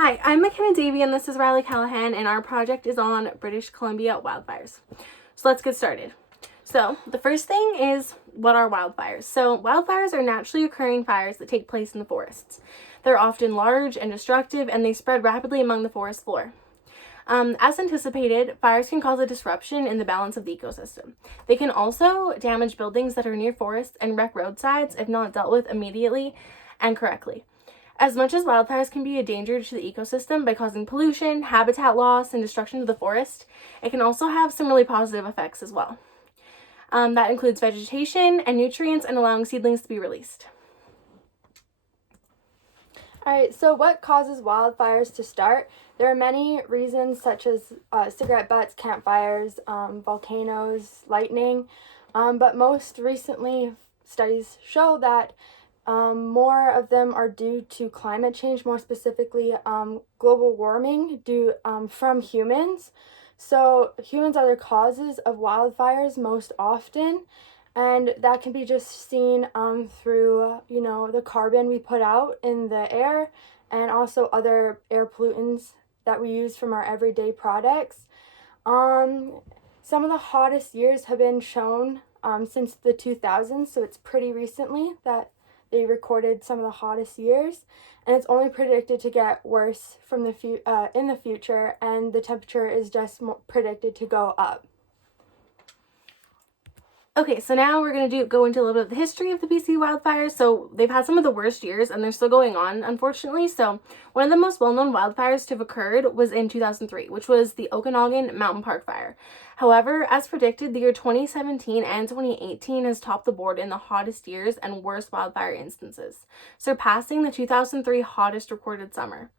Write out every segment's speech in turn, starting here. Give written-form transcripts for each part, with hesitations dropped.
Hi, I'm McKenna Davey and this is Riley Callahan, and our project is on British Columbia wildfires. So let's get started. So the first thing is, what are wildfires? So wildfires are naturally occurring fires that take place in the forests. They're often large and destructive, and they spread rapidly among the forest floor. As anticipated, fires can cause a disruption in the balance of the ecosystem. They can also damage buildings that are near forests and wreck roadsides if not dealt with immediately and correctly. As much as wildfires can be a danger to the ecosystem by causing pollution, habitat loss, and destruction of the forest, it can also have some really positive effects as well. That includes vegetation and nutrients and allowing seedlings to be released. Alright, so what causes wildfires to start? There are many reasons such as cigarette butts, campfires, volcanoes, lightning, but most recently studies show that more of them are due to climate change, more specifically global warming due from humans. So humans are the causes of wildfires most often, and that can be just seen through, the carbon we put out in the air and also other air pollutants that we use from our everyday products. Some of the hottest years have been shown since the 2000s, so it's pretty recently that they recorded some of the hottest years, and it's only predicted to get worse from in the future, and the temperature is just predicted to go up. Okay, so now we're going to go into a little bit of the history of the BC wildfires. So they've had some of the worst years and they're still going on, unfortunately. So one of the most well-known wildfires to have occurred was in 2003, which was the Okanagan Mountain Park Fire. However, as predicted, the year 2017 and 2018 has topped the board in the hottest years and worst wildfire instances, surpassing the 2003 hottest recorded summer.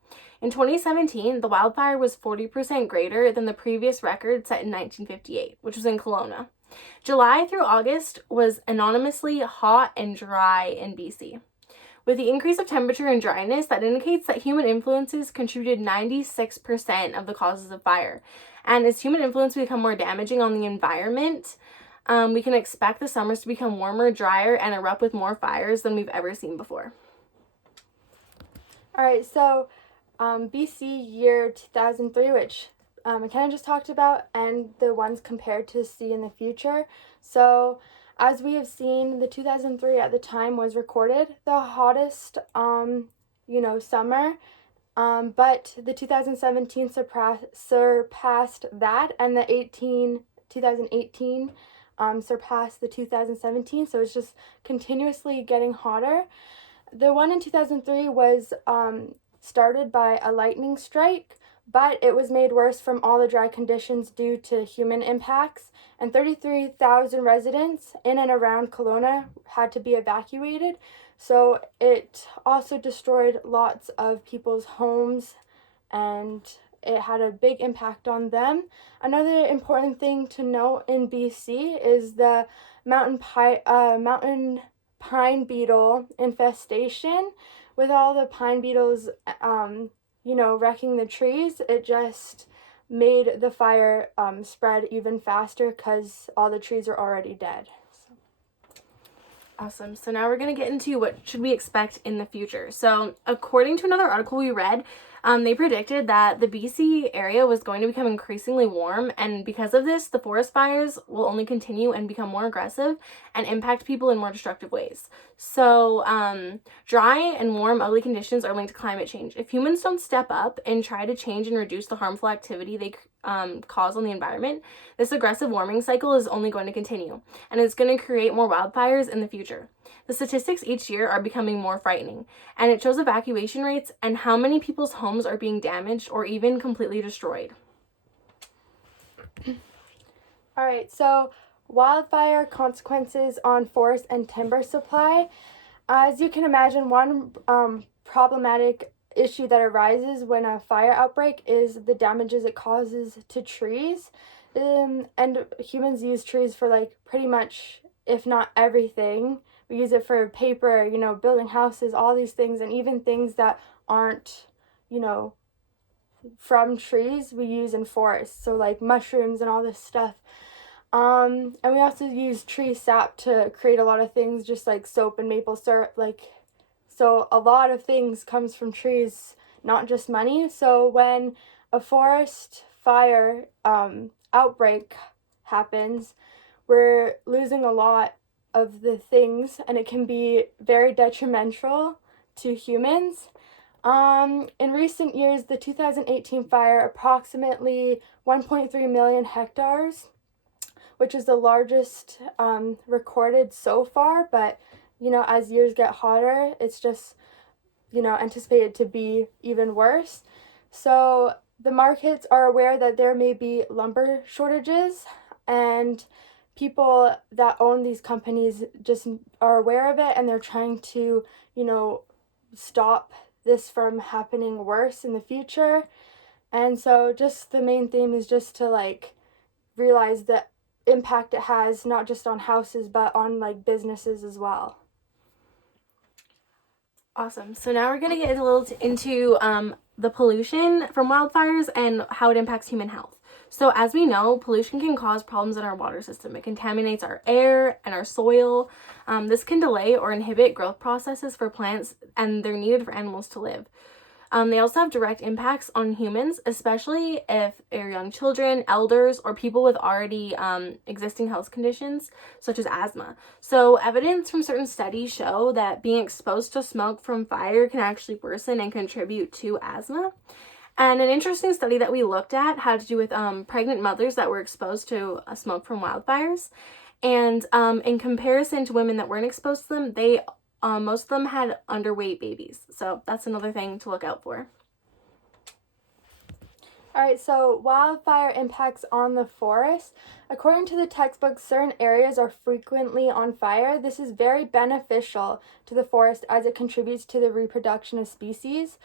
In 2017, the wildfire was 40% greater than the previous record set in 1958, which was in Kelowna. July through August was anonymously hot and dry in BC. With the increase of temperature and dryness, that indicates that human influences contributed 96% of the causes of fire. And as human influence become more damaging on the environment, we can expect the summers to become warmer, drier, and erupt with more fires than we've ever seen before. Alright, so BC year 2003, which McKenna just talked about, and the ones compared to see in the future. So as we have seen, the 2003 at the time was recorded the hottest summer, but the 2017 surpassed that, and the 2018 surpassed the 2017, so it's just continuously getting hotter. The one in 2003 was started by a lightning strike, but it was made worse from all the dry conditions due to human impacts, and 33,000 residents in and around Kelowna had to be evacuated. So it also destroyed lots of people's homes, and it had a big impact on them. Another important thing to note in BC is the mountain pine beetle infestation. With all the pine beetles wrecking the trees, it just made the fire spread even faster because all the trees are already dead. Awesome. So now we're going to get into what should we expect in the future. So according to another article we read, they predicted that the BC area was going to become increasingly warm, and because of this, the forest fires will only continue and become more aggressive and impact people in more destructive ways. So dry and warm, ugly conditions are linked to climate change. If humans don't step up and try to change and reduce the harmful activity they cause on the environment, this aggressive warming cycle is only going to continue, and it's going to create more wildfires in the future. The statistics each year are becoming more frightening, and it shows evacuation rates and how many people's homes are being damaged or even completely destroyed. Alright, so wildfire consequences on forest and timber supply. As you can imagine, one problematic issue that arises when a fire outbreak is the damages it causes to trees. And humans use trees for pretty much, if not everything. We use it for paper, building houses, all these things, and even things that aren't, from trees we use in forests. So like mushrooms and all this stuff. And we also use tree sap to create a lot of things, just like soap and maple syrup. So a lot of things comes from trees not just money. So when a forest fire outbreak happens, we're losing a lot of the things, and it can be very detrimental to humans. In recent years, the 2018 fire, approximately 1.3 million hectares, which is the largest recorded so far. But, as years get hotter, it's just, anticipated to be even worse. So the markets are aware that there may be lumber shortages, and people that own these companies just are aware of it, and they're trying to, stop this from happening worse in the future. And so just the main theme is just to realize the impact it has, not just on houses but on businesses as well. Awesome. So now we're going to get a little into the pollution from wildfires and how it impacts human health. So as we know, pollution can cause problems in our water system. It contaminates our air and our soil. This can delay or inhibit growth processes for plants, and they're needed for animals to live. They also have direct impacts on humans, especially if they're young children, elders, or people with already existing health conditions, such as asthma. So evidence from certain studies show that being exposed to smoke from fire can actually worsen and contribute to asthma. And an interesting study that we looked at had to do with pregnant mothers that were exposed to smoke from wildfires. And in comparison to women that weren't exposed to them, they most of them had underweight babies. So that's another thing to look out for. All right, so wildfire impacts on the forest. According to the textbook, certain areas are frequently on fire. This is very beneficial to the forest as it contributes to the reproduction of species.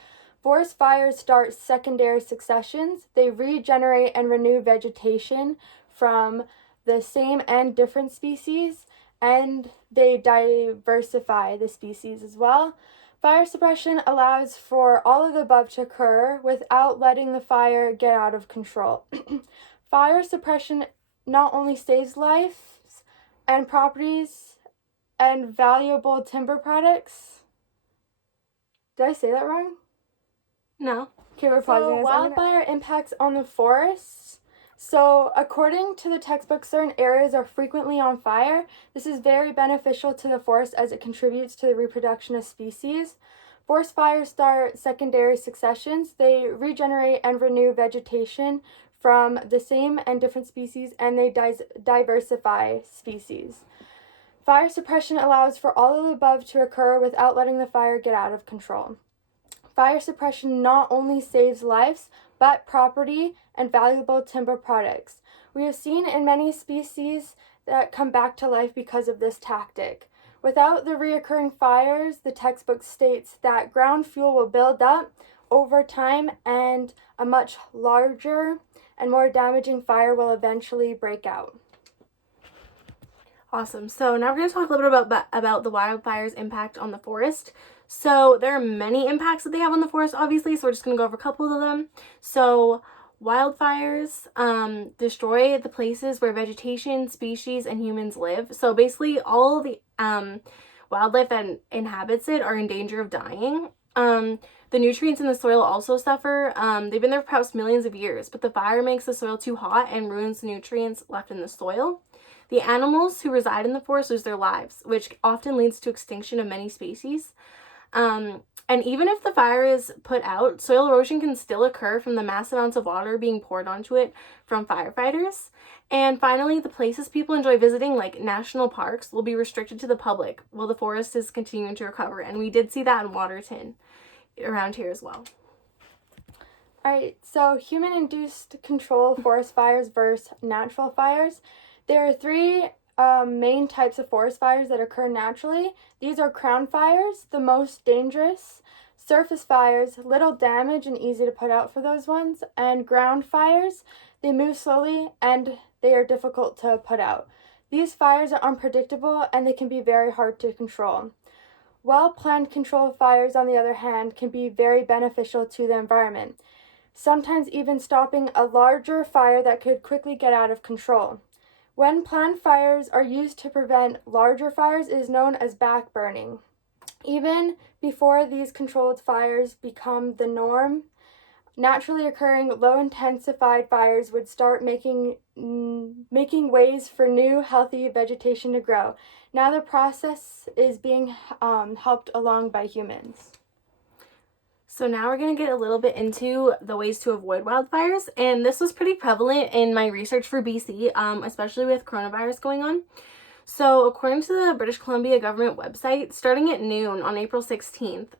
Forest fires start secondary successions. They regenerate and renew vegetation from the same and different species, and they diversify the species as well. Fire suppression allows for all of the above to occur without letting the fire get out of control. Fire suppression not only saves lives and properties and valuable timber products. Did I say that wrong? No. Okay, we're pausing. So wildfire impacts on the forests. So according to the textbook, certain areas are frequently on fire. This is very beneficial to the forest as it contributes to the reproduction of species. Forest fires start secondary successions. They regenerate and renew vegetation from the same and different species, and they diversify species. Fire suppression allows for all of the above to occur without letting the fire get out of control. Fire suppression not only saves lives, but property and valuable timber products. We have seen in many species that come back to life because of this tactic. Without the reoccurring fires, the textbook states that ground fuel will build up over time, and a much larger and more damaging fire will eventually break out. Awesome. So now we're going to talk a little bit about the wildfires' impact on the forest. So there are many impacts that they have on the forest, obviously, so we're just going to go over a couple of them. So wildfires destroy the places where vegetation, species, and humans live. So basically all the wildlife that inhabits it are in danger of dying. The nutrients in the soil also suffer. They've been there for perhaps millions of years, but the fire makes the soil too hot and ruins the nutrients left in the soil. The animals who reside in the forest lose their lives, which often leads to extinction of many species. And even if the fire is put out, soil erosion can still occur from the mass amounts of water being poured onto it from firefighters. And finally, the places people enjoy visiting, like national parks, will be restricted to the public while the forest is continuing to recover. And we did see that in Waterton around here as well. All right, so human-induced control of forest fires versus natural fires. There are three main types of forest fires that occur naturally. These are crown fires, the most dangerous; surface fires, little damage and easy to put out for those ones; and ground fires. They move slowly and they are difficult to put out. These fires are unpredictable and they can be very hard to control. Well-planned control of fires, on the other hand, can be very beneficial to the environment, sometimes even stopping a larger fire that could quickly get out of control. When planned fires are used to prevent larger fires, it is known as backburning. Even before these controlled fires become the norm, naturally occurring low intensified fires would start making ways for new healthy vegetation to grow. Now the process is being helped along by humans. So now we're going to get a little bit into the ways to avoid wildfires, and this was pretty prevalent in my research for BC, especially with coronavirus going on. So according to the British Columbia government website, starting at noon on April 16th,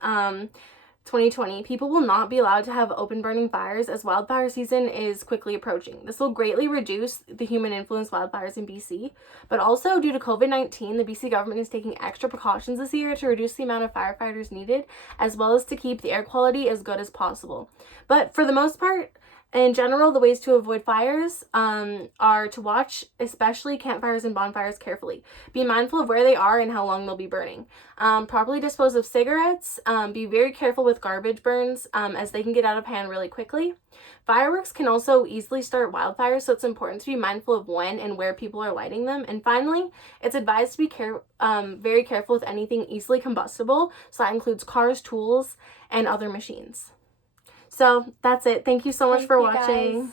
2020, people will not be allowed to have open burning fires as wildfire season is quickly approaching. This will greatly reduce the human influenced wildfires in BC, but also due to COVID-19, the BC government is taking extra precautions this year to reduce the amount of firefighters needed, as well as to keep the air quality as good as possible. But for the most part, in general, the ways to avoid fires are to watch, especially campfires and bonfires, carefully. Be mindful of where they are and how long they'll be burning. Properly dispose of cigarettes. Be very careful with garbage burns as they can get out of hand really quickly. Fireworks can also easily start wildfires, so it's important to be mindful of when and where people are lighting them. And finally, it's advised to be very careful with anything easily combustible, so that includes cars, tools, and other machines. So that's it. Thank you so much for watching. Guys.